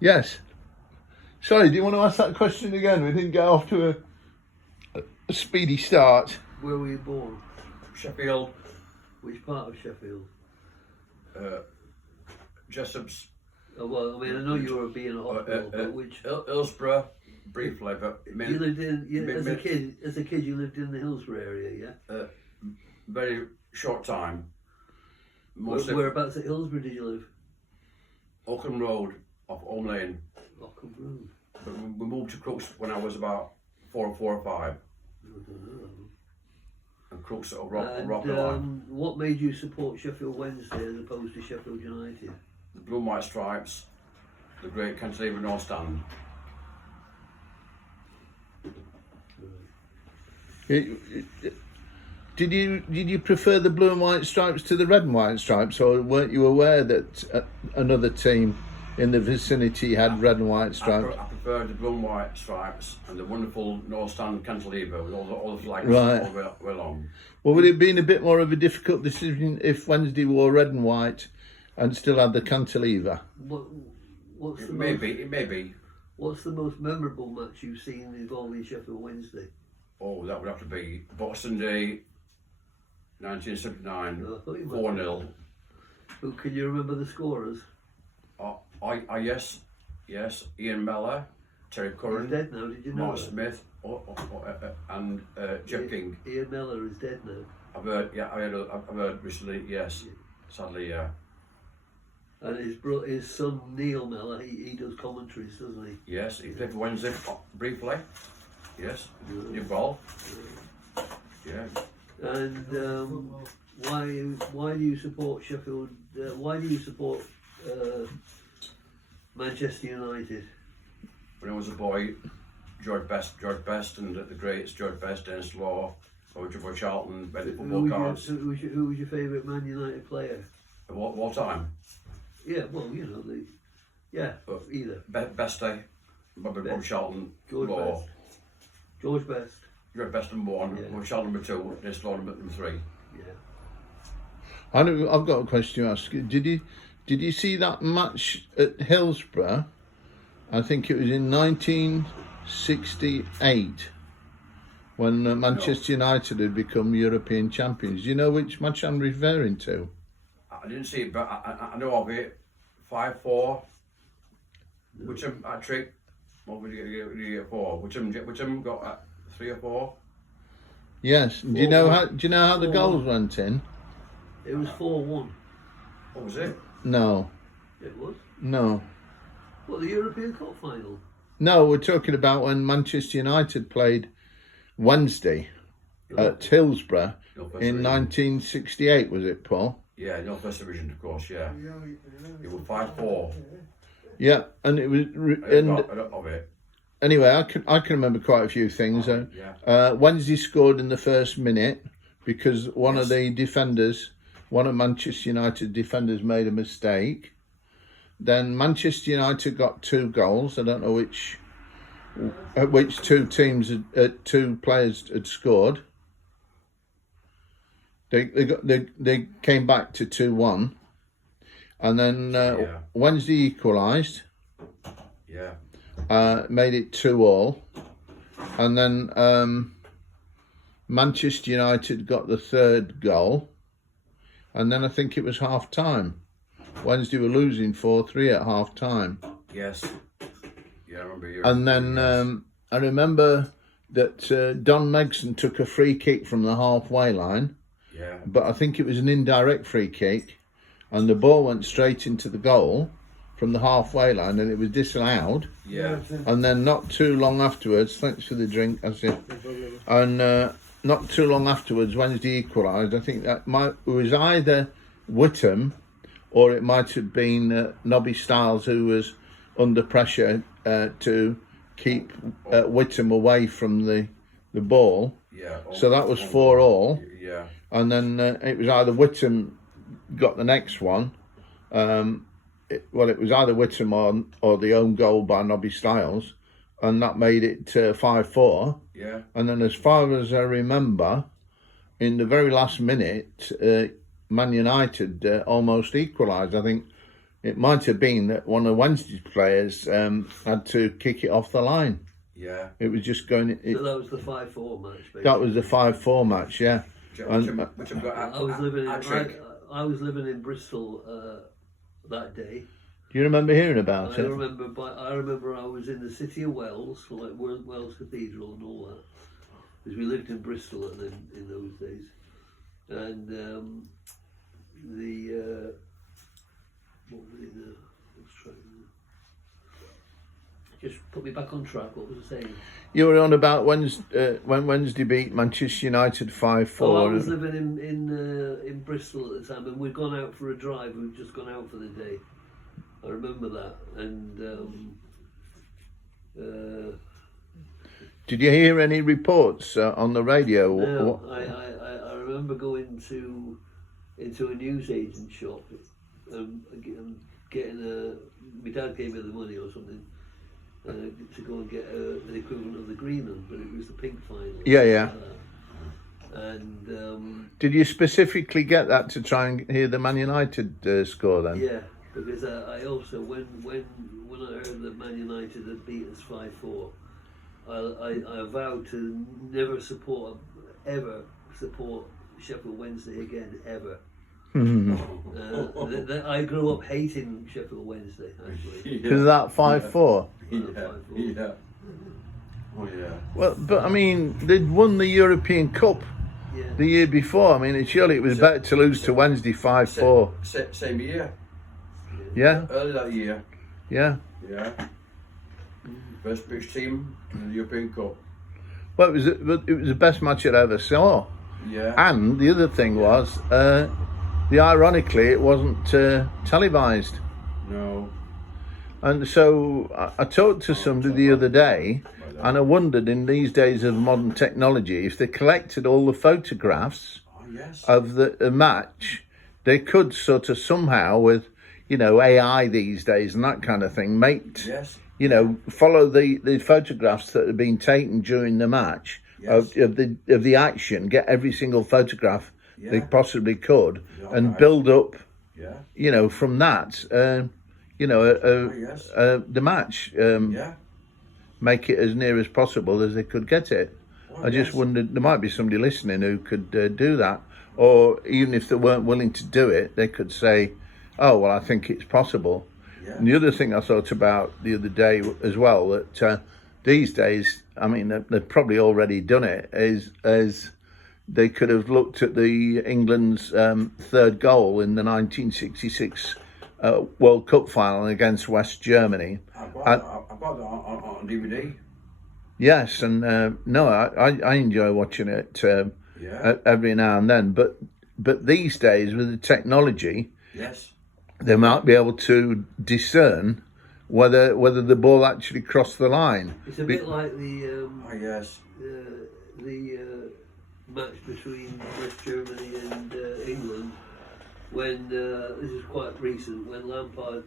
Yes. Sorry, do you want to ask that question again? We didn't get off to a speedy start. Where were you born? Sheffield, Which part of Sheffield? Jessop's, Oh, well, I mean, I know you were being a hospital, but which? Hillsborough, briefly, but You lived in, as a kid, you lived in the Hillsborough area, yeah? very short time. Mostly Whereabouts at Hillsborough did you live? Oakham Road off Home Lane. Oakham Road. But we moved to Crooks when I was about four or five. And Crooks sort of rock the line. What made you support Sheffield Wednesday as opposed to Sheffield United? The blue and white stripes, the great cantilever North Stand. Did you prefer the blue and white stripes to the red and white stripes, or weren't you aware that another team in the vicinity had red and white stripes? I preferred the blue and white stripes and the wonderful North Stand cantilever with all the flags Right. all the way along. Well, would it have been a bit more of a difficult decision if Wednesday wore red and white and still had the cantilever? What's the Maybe. What's the most memorable match you've seen involving Sheffield Wednesday? Oh, that would have to be Boxing Day, 1979, No, I thought you might 4-0. Who can you remember the scorers? Yes, Ian Mellor, Terry Curran, He's dead now. Did you know Mark that? Smith, and Jeff King. Ian Mellor is dead now. I've heard recently. Yes, sadly, yeah. And his son Neil Mellor, he does commentaries, doesn't he? Yes, he played for Wednesday briefly. Yes, new ball. Yeah. And why do you support Sheffield? Why do you support Manchester United? When I was a boy, George Best, and the greats, George Best, Dennis Law, Roger Charlton, Benny football cards. Who was your favourite Man United player? Of all time. Yeah, well, you know either. Bestie, Bobby Charlton, George Law. Best. George Best. George Best number one, Yeah. Bobby Charlton number two, Dennis Law number three. Yeah. I've got a question to ask. Did you see that match at Hillsborough? I think it was in 1968 when Manchester United had become European champions. Do you know which match I'm referring to? I didn't see it, but I know of it. 5-4. Which hat trick? What would you get 4? Which got 3 or 4? Yes. Do you know how the goals went in? It was 4-1. What was it? No. It was. No. What, the European Cup final? No, we're talking about when Manchester United played Wednesday at Hillsborough in 1968, was it, Paul? Yeah, no first division, of course. Yeah, it was 5-4. Yeah, and it was. Of it. Anyway, I can remember quite a few things. Wednesday scored in the first minute because one of the defenders, one of Manchester United defenders, made a mistake. Then Manchester United got 2 goals. I don't know which two players had scored. They came back to 2-1, and then Wednesday equalised. Yeah. Made it 2-2, and then Manchester United got the 3rd goal, and then I think it was half time. Wednesday were losing 4-3 at half time. Yes. Yeah, I remember you. And then I remember that Don Megson took a free kick from the halfway line. Yeah. But I think it was an indirect free kick, and the ball went straight into the goal from the halfway line, and it was disallowed. Yeah. And then not too long afterwards, thanks for the drink, that's it. And not too long afterwards, Wednesday equalised. I think that it was either Whittam or it might have been Nobby Stiles who was under pressure to keep Whittam away from the ball. Yeah. So that was 4-4. Yeah. And then it was either Whittam got the next one. It was either Whittam or the own goal by Nobby Stiles, and that made it 5-4. Yeah. And then, as far as I remember, in the very last minute, Man United almost equalised. I think it might have been that one of Wednesday's players had to kick it off the line. Yeah. It was just going. So that was the 5-4 match. Basically. That was the 5-4 match, yeah. Which I've got I was living in hat-trick. I was living in Bristol that day. Do you remember hearing about I it? remember I was in the city of Wells, like Wells Cathedral and all that, because we lived in Bristol in those days, and what was it now? Let's try. Just put me back on track. What was I saying? You were on about Wednesday, when Wednesday beat Manchester United 5-4. Oh, I was living in Bristol at the time, and we'd gone out for a drive. We'd just gone out for the day. I remember that, and Did you hear any reports on the radio? no, I remember going into a newsagent shop and getting my dad gave me the money or something to go and get the equivalent of the green one, but it was the pink final. Yeah. And Did you specifically get that to try and hear the Man United score then? yeah, because I also when I heard that Man United had beat us 5-4, I vowed to never ever support Sheffield Wednesday again, ever. I grew up hating Sheffield Wednesday, actually. Because of that 5-4? Yeah. Oh, yeah. Well, but I mean, they'd won the European Cup the year before. I mean, surely it was better to lose to Wednesday 5-4. Same year. Yeah? Early that year. Yeah. Yeah. First British team in the European Cup. Well, it was the best match I ever saw. Yeah. And the other thing was, ironically, it wasn't televised. No. And so I talked to somebody the other day, and I wondered, in these days of modern technology, if they collected all the photographs of the match, they could sort of somehow, with AI these days and that kind of thing, follow the photographs that have been taken during the match of the action, get every single photograph they possibly could, and build up, from that, the match, make it as near as possible as they could get it. I just wondered, there might be somebody listening who could do that, or even if they weren't willing to do it, they could say, oh, well, I think it's possible. And the other thing I thought about the other day as well, that these days, I mean, they've probably already done it, is they could have looked at the England's third goal in the 1966 World Cup final against West Germany. I've got that on DVD. Yes, and I enjoy watching it every now and then. But these days, with the technology, they might be able to discern whether the ball actually crossed the line. It's a bit like the match between West Germany and England, when this is quite recent, when Lampard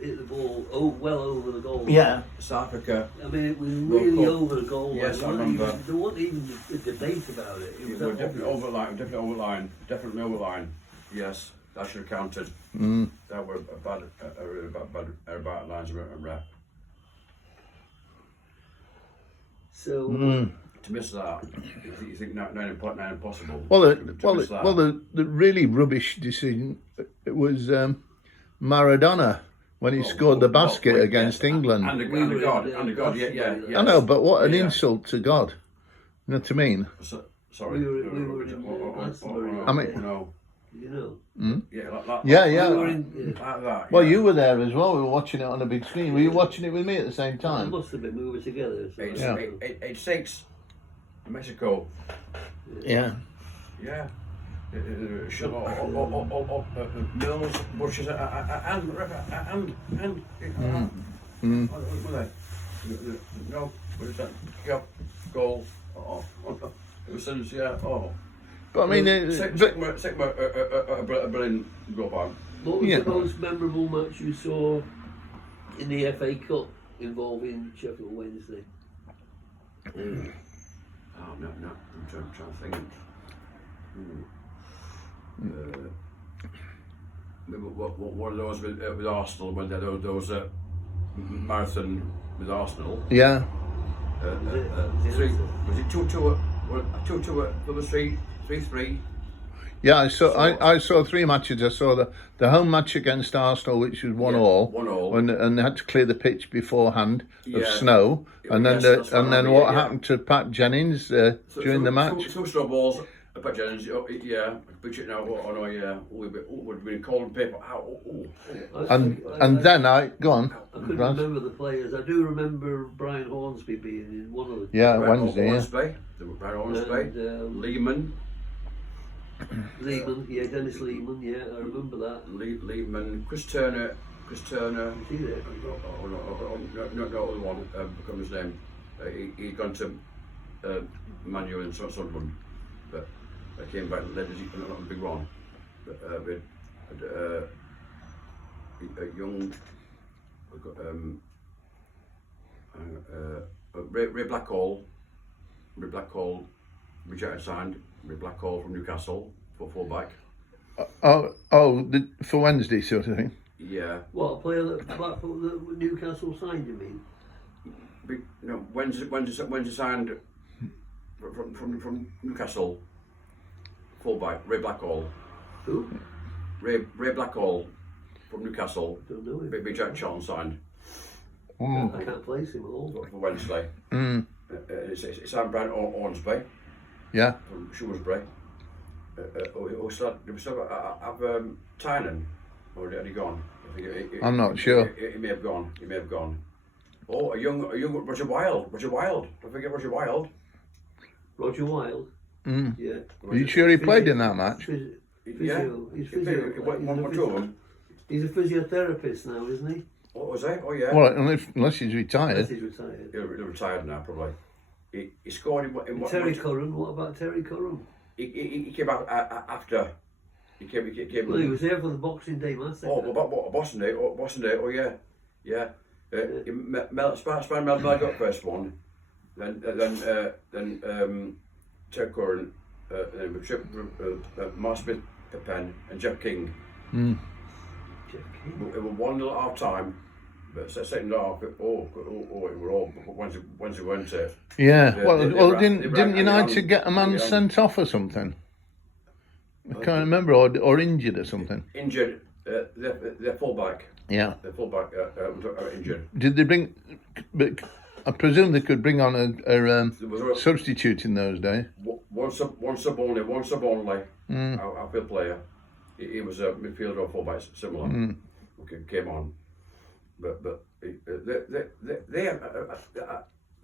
hit the ball well over the goal. Yeah. South Africa. I mean, it was really over the goal. Yes, I remember. There wasn't even a debate about it. It was definitely over the line. Yes, that should have counted. That were bad lines of ref. So. To miss that, you think not impossible. Well, the really rubbish decision, it was Maradona when he scored the basket against England. And the God, yeah. I know, but what an insult to God. You know what I mean? Sorry. We were in Glastonbury. I mean, no. You know. Yeah. Like that, well, you were there as well. We were watching it on a big screen. Were you watching it with me at the same time? It must have been. We were together. So Age 6. Mexico. Yeah. Yeah. Mills, bushes, and no, what is that? Goal. But I mean, a brilliant goal back. What was the most memorable match you saw in the FA Cup involving Sheffield Wednesday? I'm trying to think. one of those with Arsenal when they had those marathon with Arsenal. Yeah. Three, was it 2-2? 2-2 at Plymouth Street, 3-3. Yeah, I saw 3 matches. I saw the home match against Arsenal, which was 1-1, 1-1. and they had to clear the pitch beforehand of Yeah. snow, and then Yes, what happened to Pat Jennings during the match? Two snowballs. Pat Jennings, yeah, picture it now. Oh no, yeah, we've been calling paper. And then I go on. I couldn't remember the players. I do remember Brian Hornsby being in one of the. Yeah, Wednesday. Brian Hornsby, Lehman. Lehman, yeah, Dennis Lehman, yeah, I remember that. Lehman, Chris Turner. Is he there? No, other one. Become his name. He'd gone to Manu and Sunderland, but I came back and led a big run. But we had a young Ray Blackhall, retired signed. Ray Blackhall from Newcastle for fullback. For Wednesday sort of thing. Yeah. What, a player that Newcastle signed, you mean? No, Wednesday signed from Newcastle. Fullback, Ray Blackhall. Who? Ray Blackhall from Newcastle. Don't know him. Big Jack Sean signed I can't place him at all. for Wednesday. It's signed Brian Hornsby Yeah. from Shrewsbury. We still have Tynan, or had he gone? I think I'm not sure. He may have gone. Oh, a young Roger Wilde. Don't forget Roger Wilde. Roger Wilde? Yeah. Are you sure he played in that match? Physio. He's physio. He's a physiotherapist now, isn't he? What was that? Oh yeah. Well, unless he's retired. Yes, he's retired. He's retired now, probably. He scored in what? Terry Curran, what about Terry Curran? He came out after. He came. Well, he was there for the Boxing Day massacre. What Boston Day? Oh yeah. Mel got first one. Then Terry Curran, Mark Smith, Penn, and Jeff King. Jeff King. It was 1-0 half time, but second half, it were all Wednesday weren't it? Yeah. They Didn't United get a man sent off or something? I can't remember, or injured or something. Injured. Their fullback. Yeah. Their fullback injured. Did they bring? But I presume they could bring on a substitute in those days. One sub only. Outfield player. He was a midfielder or fullback, similar. Okay, came on, but they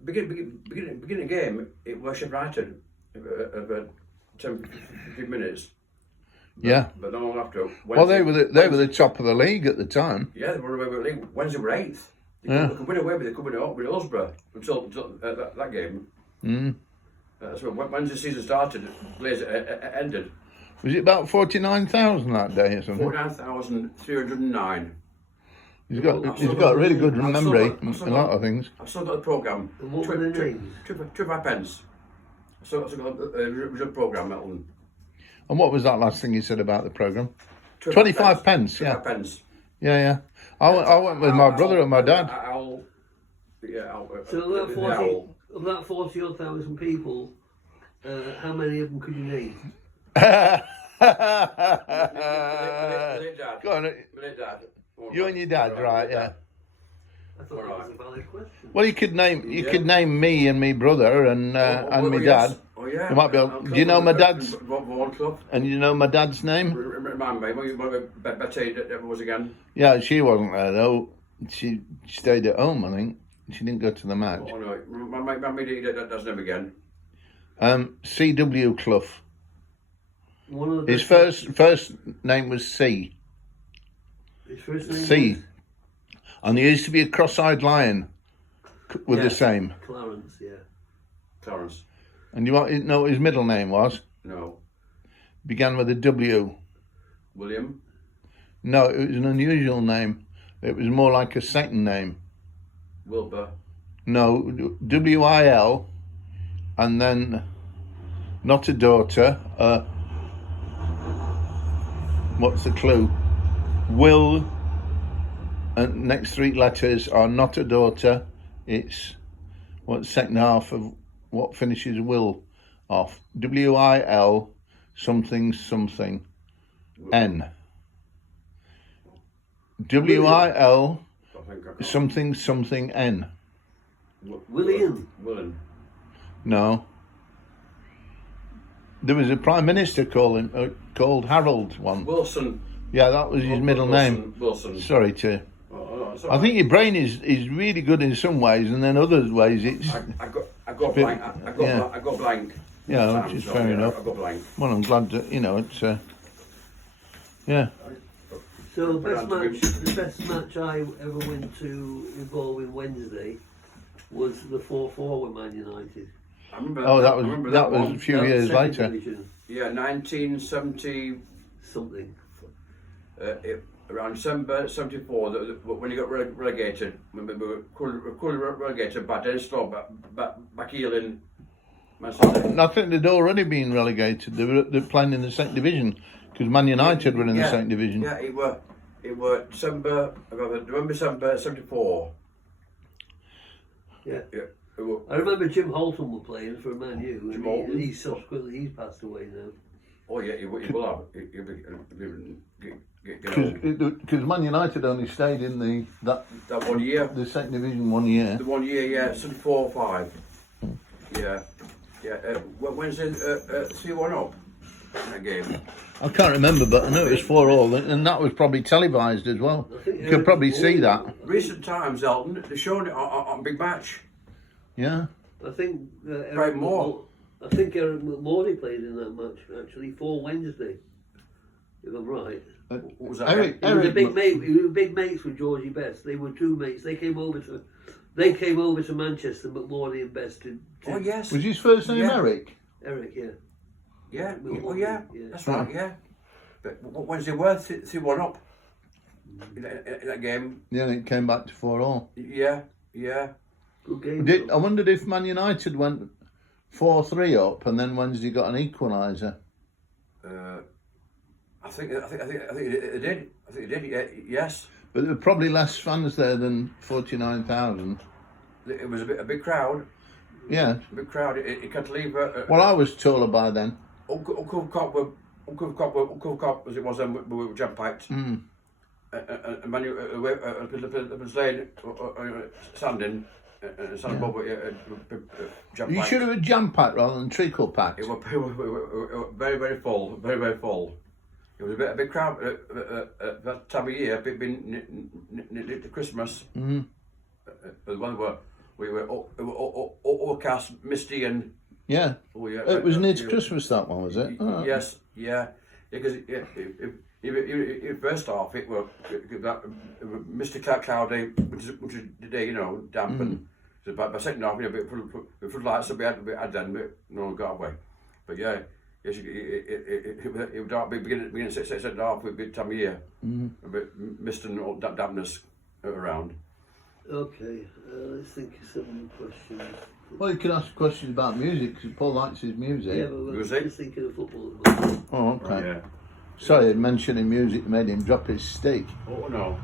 beginning game it was righted about 10-15 minutes. Yeah. But not long after. Well, they were the top of the league at the time. Yeah, they were away with the league. Wednesday were 8th. They could win away, but they could win it with Hillsborough until that game. So when the season started, Blaze ended. Was it about 49,000 that day or something? 49,309. He's got really good memory in a lot of things. I've still got the programme. And what were their names? 25 pence. I've still got the original programme, Elton. And what was that last thing you said about the programme? 25 pence, yeah. 25 pence. Yeah. I went with my brother and my dad. So of that 40,000 people, how many of them could you name? Go on. You and your dad, right? Yeah. I thought that was a valid question. Well, you could name me and my brother and my dad. Oh yeah. You might be able, do you know my dad's? Clough. And you know my dad's name? Remind me. What Betty that was again? Yeah, she wasn't there though. She stayed at home, I think. She didn't go to the match. Oh no, remind me that's name again. C.W. Clough. His first name was C. His first name C. was? And there used to be a cross-eyed lion with the same. Clarence, yeah. Clarence. And you want to know what his middle name was? No. Began with a W. William? No, it was an unusual name. It was more like a second name. Wilbur? No, W-I-L, and then not a daughter. What's the clue? Will, and next three letters are not a daughter. It's what second half of what finishes Will off. WIL something something N. WIL I think I got something something N. William. No. There was a prime minister called Harold one. Wilson. Yeah, that was his middle name. Wilson. Sorry to. It's all I right. think your brain is really good in some ways, and then other ways it's. I got bit- blank. I got blank. Yeah, which is So, fair yeah, enough. I got blank. Well, I'm glad that it's. Yeah. So the best match I ever went to involving Wednesday was the 4-4 with Man United. I remember. Oh, I remember that was one. a few That was years second later. division, Yeah, 1970. something. Around December '74, when he got relegated, we were currently relegated by Dennis Law, back heel in Man City. And I think they'd already been relegated. They're playing in the second division because Man United were in the second division. Yeah, it were December '74. Yeah. Yeah. It were, I remember Jim Holton were playing for Man U, Jim and Holton? he's subsequently he's passed away now. oh yeah, he will have. He'll get old. Because Man United only stayed in That 1 year. the second division 1 year. The 1 year, yeah, 74-5. Yeah. Yeah. When's it 3-1 up in that game? I can't remember, but I know it was 4-4, and that was probably televised as well. You could probably see that. Recent times, Elton, they're showing it on Big Match. Yeah. I think Right, more. I think Eric McMorley played in that match actually for Wednesday, if I'm right. What was that? Eric, He was a big Eric, mate. He was big mates with Georgie Best. They were two mates. They came over to Manchester, McMorley and Best to Oh yes. was his first name Yeah. Eric? Eric. Yeah. Yeah. Oh yeah. Yeah. That's right. Yeah. But Wednesday were 3-1 up in that game. Yeah, and it came back to 4-4. Yeah. Yeah. Good game. I wondered if Man United went 4-3 up and then Wednesday got an equaliser. I think it did. I think it did. Yeah, yes. But there were probably less fans there than 49,000. It was a big crowd. Yeah. A big crowd. It can't leave. Well, I was taller by then. Uncle Cop as it was then. We were jam packed. And Manu was laying standing. Jam You packed. should have a jam packed rather than treacle packed. It was very full, very full. It was a big crowd at that time of year, near Christmas. But when we were overcast, misty, and Yeah. oh yeah, It was near to Christmas, that one, was it? Oh. Yes, yeah, because first off it was that misty cloudy, which is the day, damp and. So by second half, with floodlights that we had then, but no one got away. But yeah, yes, it was dark, beginning second half with big time of year, a bit mist and all dampness around. Okay. Let's think of some questions. Well, you can ask questions about music because Paul likes his music. Yeah, but we're Music? just thinking of football at the moment. Oh, okay. Yeah. Sorry, mentioning music made him drop his steak. Oh no.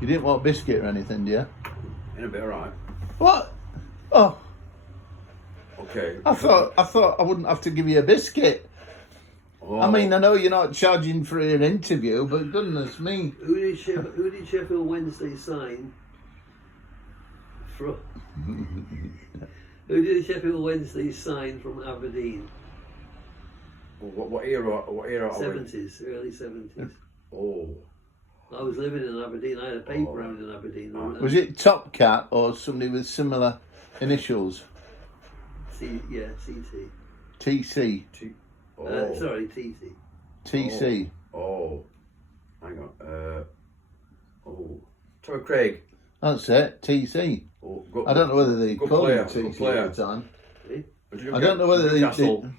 You didn't want a biscuit or anything, do you? In a bit, alright. What? Oh, Okay. I thought I wouldn't have to give you a biscuit. Oh. I mean, I know you're not charging for an interview, but goodness me. Who did Sheffield Wednesday sign from? Who did Sheffield Wednesday sign from Aberdeen? What era? What era? Are we? 70s, early 70s. Oh. I was living in Aberdeen. I had a paper round in Aberdeen. Was it Top Cat or somebody with similar initials? Yeah, CT. TC. Oh. Sorry, TT. TC. Oh. Hang on. Oh. Tommy Craig. That's it, TC. Oh, I don't know whether they good called player, him good TC player. at the time. Eh? I don't know whether they Newcastle. did.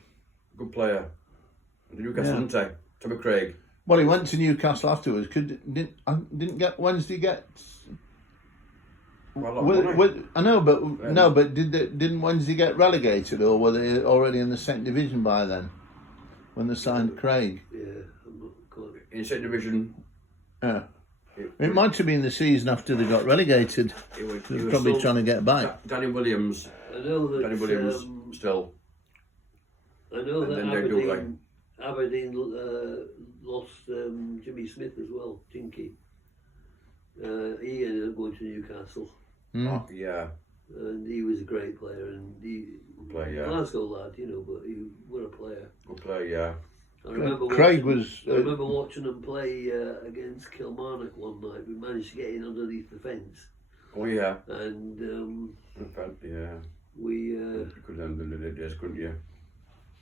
Good player. Newcastle, Yeah. didn't he? Tommy Craig. Well, he went to Newcastle afterwards. Didn't get Wednesday get. Well, a lot of money. I know, but didn't Wednesday get relegated, or were they already in the second division by then when they signed Craig? Yeah, I'm not quite. in second division. Yeah. It might have been the season after they got relegated. He was Probably still, trying to get back. Danny Williams. I know that. Danny Williams still. I know And that then they do Aberdeen lost Jimmy Smith as well, Jinky. He ended up going to Newcastle, Oh, yeah. and he was a great player. And he Glasgow lad, you know, but he was a player. Good player, yeah. I remember watching him play against Kilmarnock one night. We managed to get in underneath the fence, Oh, yeah. and Yeah. we You could have done the days, couldn't you?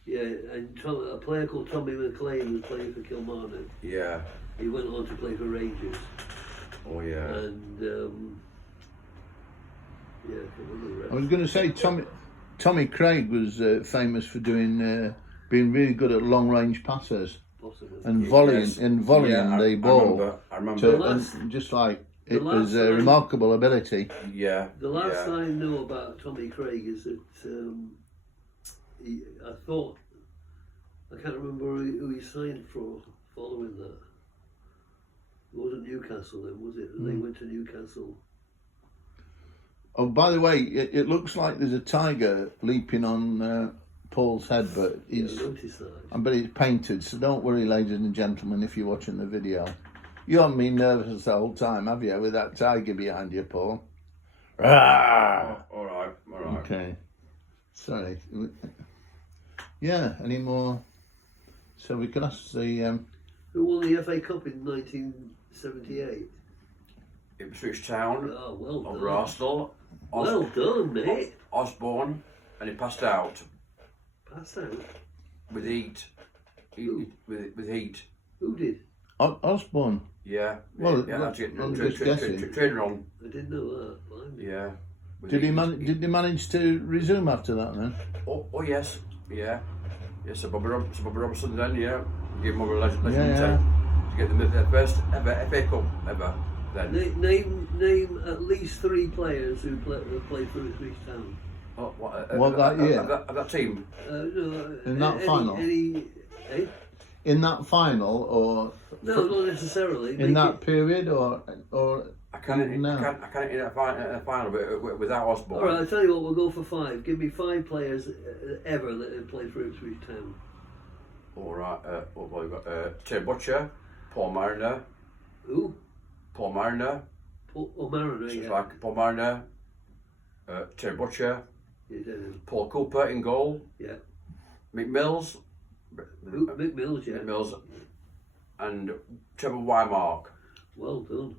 and a player called Tommy McLean was playing for Kilmarnock. Yeah. He went on to play for Rangers, Oh, yeah. and I can't remember the rest. I was going to say Tommy Craig was famous for being really good at long range passes Possibly. and volleying the ball. I remember. And just like it was a remarkable ability. Yeah. The last I know about Tommy Craig is that I can't remember who he signed for following that. It wasn't Newcastle then, was it? They went to Newcastle. Oh, by the way, it looks like there's a tiger leaping on Paul's head, but I noticed that. but it's painted, so don't worry, ladies and gentlemen, if you're watching the video. You haven't been nervous the whole time, have you, with that tiger behind you, Paul? Oh, all right. Okay. Sorry. Yeah, any more? So we can ask the... Who won the FA Cup in 1978? Ipswich Town. Oh, well done. Over Arsenal. Well done, mate. Osborne, and he passed out Passed out. with heat. With heat. Who did? Osborne. Yeah. Well, yeah, that's it. I'm just guessing. Trainer on. I didn't know that. Blimey. Yeah. With Did heat. he manage to resume after that then? Oh yes. Yeah. Yes, Sir Bobby Robson then, yeah. Give him over a legend Yeah. to get the first ever FA Cup ever then. Name at least 3 players who played for Ipswich Town. Oh, What, that year? Of that team? No, In that final? In that final, or No, not necessarily. in that period, or I can't No. I can't in a final without Osborne. All right, I'll tell you what, we'll go for 5. Give me 5 players ever that have played for Ipswich Town. All right. What have we got? Terry Butcher, Paul Mariner. Who? Paul Mariner. Mariner, Just yeah. like Paul Mariner. Terry Butcher. Paul Cooper in goal. Yeah. Mick Mills. Mick Mills, yeah. Mick Mills. And Trevor Wymark. Well done.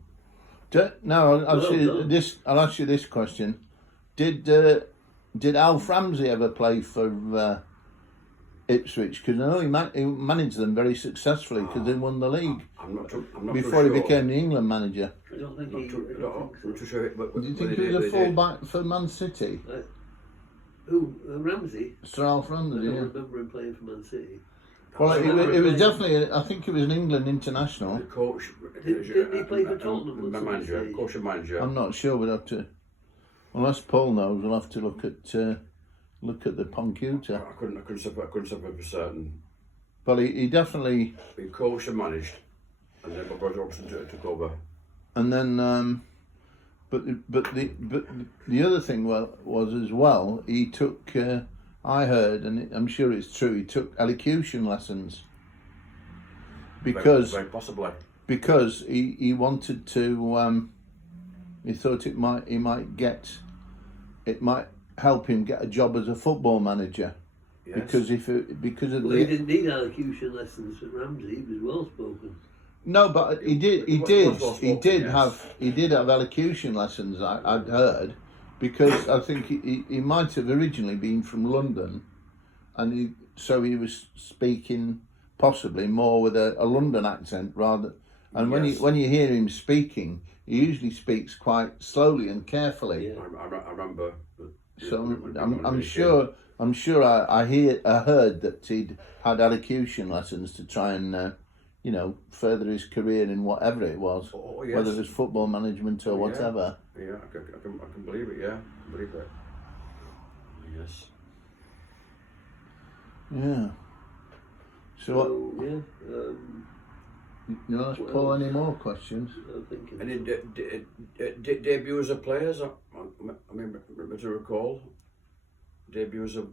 No, I'll ask you done. this. I'll ask you this question: Did Alf Ramsey ever play for Ipswich? Because I know he managed them very successfully because they won the league I'm not too before he sure. became the England manager. I don't think Not he. too, I don't think not so. too sure. But Do you think he was a fullback for Man City? Who? Ramsey? Sir Alf I Ramsey. don't Yeah. remember him playing for Man City. Well, it remember was playing- definitely. I think he was an England international. The coach. Didn't he play for Tottenham at some Manager, stage? coach and manager. I'm not sure. We'll have to. Unless Paul knows, we'll have to look at the computer. I couldn't say for certain. But he definitely. He coached and managed, and then Bob Robson took over. And then, but the other thing was as well. He took. I heard, and I'm sure it's true. He took elocution lessons because Very possibly. because he wanted to. He thought it might help him get a job as a football manager. Yes. Because of Well, he the didn't need elocution lessons for Ramsey. He was well spoken. no, but he did have elocution lessons. I'd heard, because I think he might have originally been from London, and so he was speaking possibly more with a London accent rather. And Yes. when you hear him speaking, he usually speaks quite slowly and carefully. Yeah. I remember. So I'm sure I heard that he'd had elocution lessons to try and further his career in whatever it was, Oh, yes. whether it was football management or Oh, yeah. whatever. Yeah, I can believe it. Yeah, I believe it. Yes. Yeah. So what? So, yeah. You know, let's pull any more questions. I'm thinking. And debut as a player, I mean, to recall, debut as a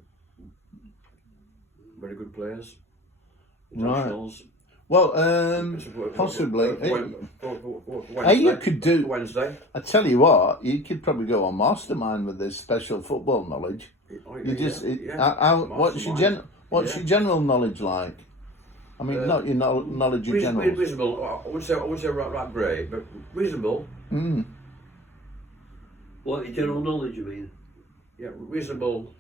very good players. Internationals. Well, possibly. You could do. Wednesday. I tell you what, you could probably go on mastermind with this special football knowledge. What's your general knowledge like? I mean, not your knowledge of general. Reasonable. I wouldn't say right great, but reasonable. What, your general knowledge, you mean? Yeah, reasonable.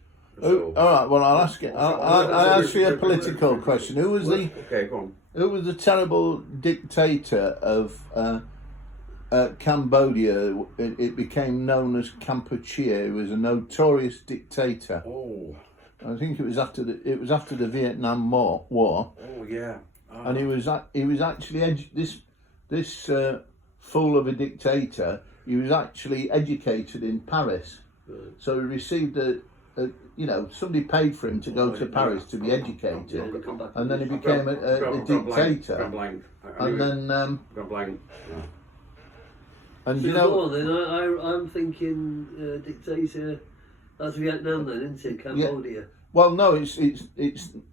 All right. Well, I'll ask you. I'll ask you a political question. Who was the? Okay, go on. Who was the terrible dictator of Cambodia? It became known as Kampuchea. He was a notorious dictator. Oh. I think it was after the Vietnam War. Oh yeah. And he was actually this fool of a dictator. He was actually educated in Paris, so he received somebody paid for him to go to Paris to be educated, and then he became a dictator. And then and you know. Then I'm thinking dictator. That's Vietnam then, isn't it? Cambodia. Yeah. Well, no, it's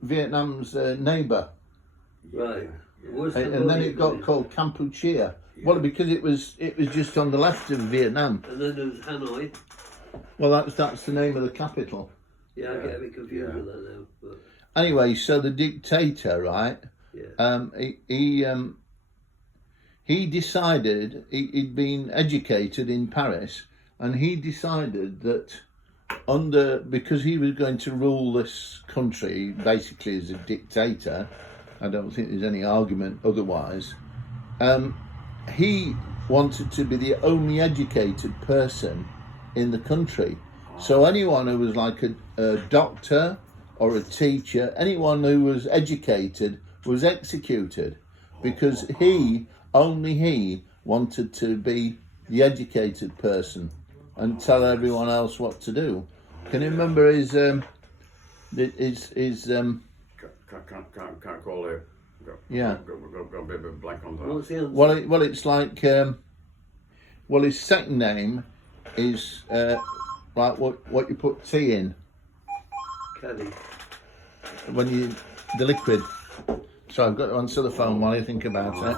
Vietnam's neighbour. Right. And then it got called Kampuchea. Yeah. Well, because it was just on the left of Vietnam. And then there was Hanoi. Well, that's the name of the capital. Yeah, I get a bit confused with that now. But. Anyway, so the dictator, right? Yeah. He decided he'd been educated in Paris, and he decided that because he was going to rule this country basically as a dictator, I don't think there's any argument otherwise. He wanted to be the only educated person in the country. So anyone who was like a doctor or a teacher, anyone who was educated was executed, because only he wanted to be the educated person and tell everyone else what to do. Can you remember his can't call it. Yeah. Got a bit of a blank on that. What's the answer? Well, it's like his second name is like what you put tea in. Caddy. When the liquid. So I've got to answer the phone while I think about it.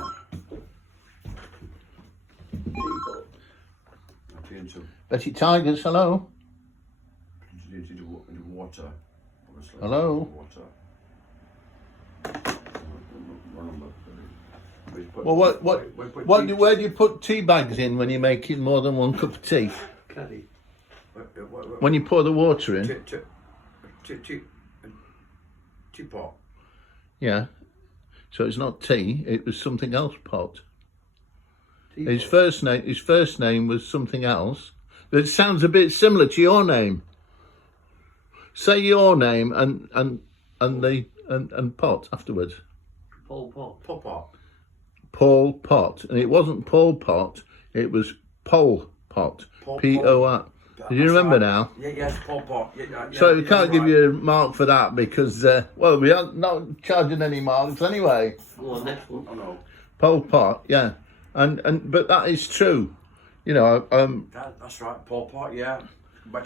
Betty Tigers, hello. Into water, obviously. Hello. Water. Well, where do you put tea bags in when you're making more than one cup of tea? Caddy. When you pour the water in. Teapot. Yeah. So it's not tea. It was something else. Pot. Teapot. His first name was something else. That sounds a bit similar to your name. Say your name and pot afterwards. Pol Pot. Pol Pot. Paul Pot, and it wasn't Paul Pot. It was Pol Pot. P-O-R. Do you remember now? Yeah, yes, Pol Pot. Yeah, so we can't give you a mark for that because we are not charging any marks anyway. Well, next one. Oh no. Pol Pot, yeah, but that is true. You know, that's right, Pol Pot, yeah.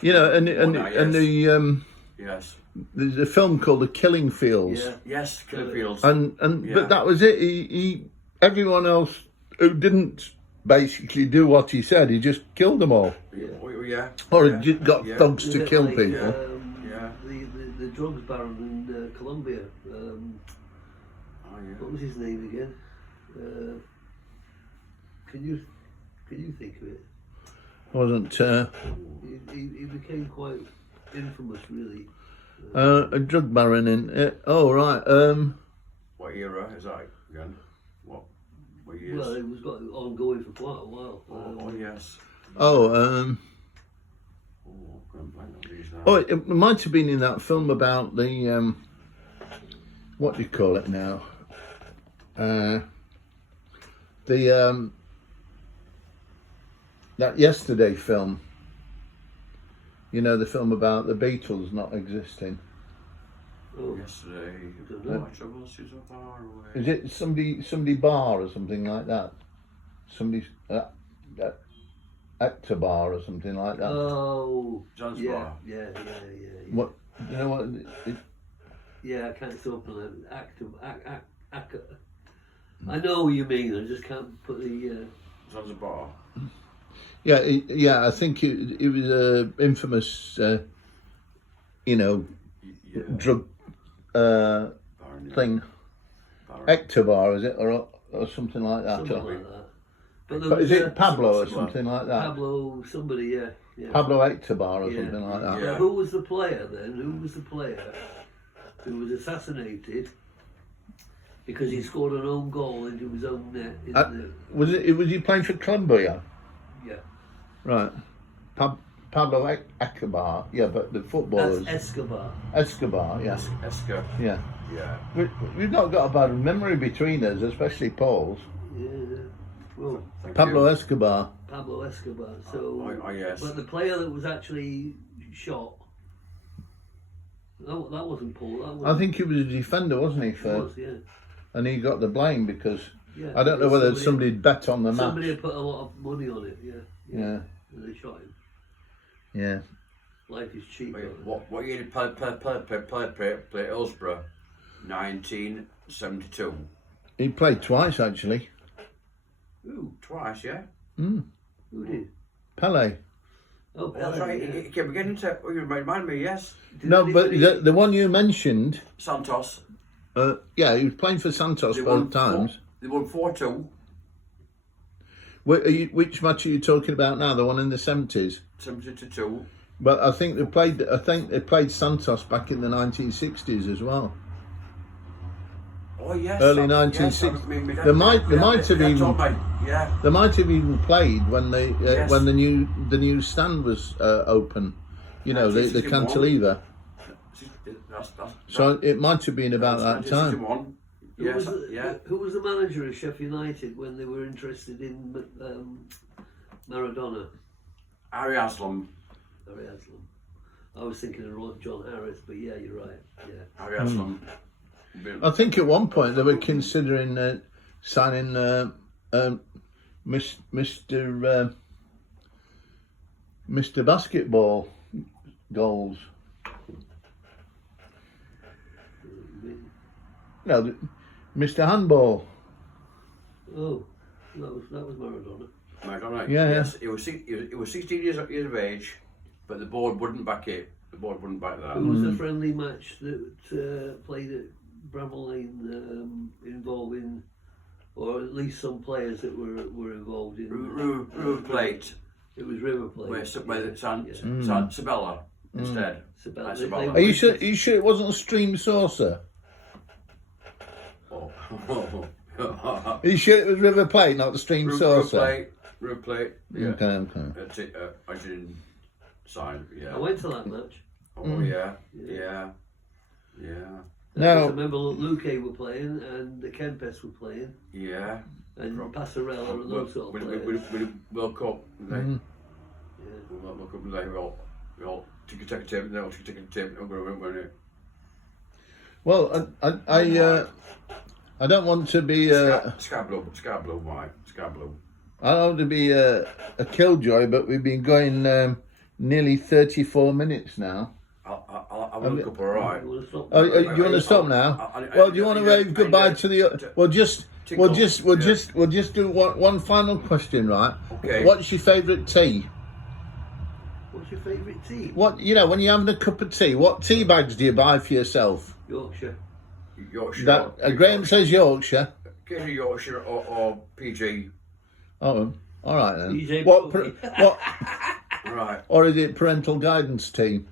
You know, and yes. There's a film called The Killing Fields. Yeah. Yes, Killing Fields. But that was it. He everyone else who didn't basically do what he said, he just killed them all. Yeah. Or he got thugs to kill people. The drugs baron in Colombia. What was his name again? Can you think of it? Wasn't he became quite infamous, really. A drug baron in oh right. What era is that again? What years? Well, it was ongoing for quite a while. Oh yes. It might have been in that film about the what do you call it now? That Yesterday film. You know, the film about the Beatles not existing. Oh, Yesterday, don't know. my troubles is so far away. Is it somebody bar or something like that? Somebody's Hector bar or something like that. Oh, Zanzibar. yeah. What do you know? What? Yeah, I can't stop on that. I know what you mean. I just can't put the. Zanzibar. Yeah, I think it was a infamous, Yeah. drug Barney. thing. Barney. Hector bar, is it, or something like that? Something Or, like that. But there but was is it Pablo or something like that? Pablo, somebody, yeah. Pablo Hector bar or Yeah. something like that. Yeah. Now, who was the player then? Who was the player who was assassinated because he scored an own goal into his own net? Was he playing for Colombia? Yeah. Right. Pablo Escobar, yeah, but the footballers. That's Escobar. Escobar, yeah. Esker. Yeah. Yeah. We've not got a bad memory between us, especially Paul's. Yeah. Well, Thank Pablo you. Escobar. Pablo Escobar. So, Oh, yes. but the player that was actually shot, that wasn't Paul. That was, I think he was a defender, wasn't he? it For, was, yeah. and he got the blame because Yeah, I don't know because whether somebody bet on the somebody match. had put a lot of money on it. Yeah. Yeah. And they shot him. Yeah. Life is cheap. Wait, though. what year did play Hillsborough? 1972. He played twice actually. Who? Twice, yeah. Who did? Pele. Oh, That's Pele, right. yeah. He kept beginning to. Oh, you remind me. Yes. Did No, but anybody- the one you mentioned, Santos. yeah, he was playing for Santos both times. They won 4-2. Which match are you talking about now? The one in the 70s? 72. But I think they played Santos back in the 1960s as well. Oh yes. Early yes, 1960s. They might have even Yeah. they might have even played when they Yes. when the new stand was open. You know, the 1961. cantilever. That's So it might have been about that time. 1961. Who Yes. was the, Yeah. Who was the manager of Sheffield United when they were interested in Maradona? Harry Aslam. Harry Aslam. I was thinking of John Harris, but yeah, you're right. Yeah. Harry Aslam. I think at one point they were considering signing Mr. Basketball goals. No, Mr. Handball. Oh, that was Maradona. Maradona. Yeah, Yes. He was 16 years of age, but the board wouldn't back it. The board wouldn't back that. Who was the friendly match that played at Bramall Lane involving, or at least some players that were involved in? River Plate. It was River Plate. Where yeah. Sabella instead. Sabella. Like They- Sabella. Are you sure? Are you sure it wasn't Stream Saucer? Oh. Are you sure it was River Plate, not the Stream Saucer? River Plate. Yeah. Okay. I didn't sign. Yeah. I went to that match. Oh yeah. Yeah. No. I remember Luque were playing and the Kempes were playing Yeah. and Passarella and those sort of players. With World Cup. Yeah. World Cup. We all take a tape. They all take a tape. I'm going to win it. Well, I don't want to be Sky blue, white, sky blue. I don't want to be a killjoy, but we've been going nearly 34 minutes now. I'll have a couple, all right. You want to stop? Oh, do you want to stop now? Well, do you want to wave goodbye to the? We'll just do one final question, right? Okay. What's your favourite tea? What's your favourite tea? What when you're having a cup of tea, what tea bags do you buy for yourself? Yorkshire. Yorkshire. Graham says Yorkshire. Occasionally Yorkshire or PG. Oh, all right then. PJ What? Right. Or is it parental guidance tea?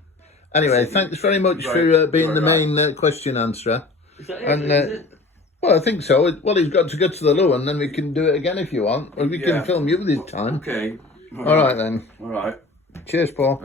Anyway, thanks very much for being the main question answerer. Is that And, is it? Well, I think so. Well, he's got to go to the loo, and then we can do it again if you want, or we can film you this time. Okay. All right then. All right. Cheers, Paul.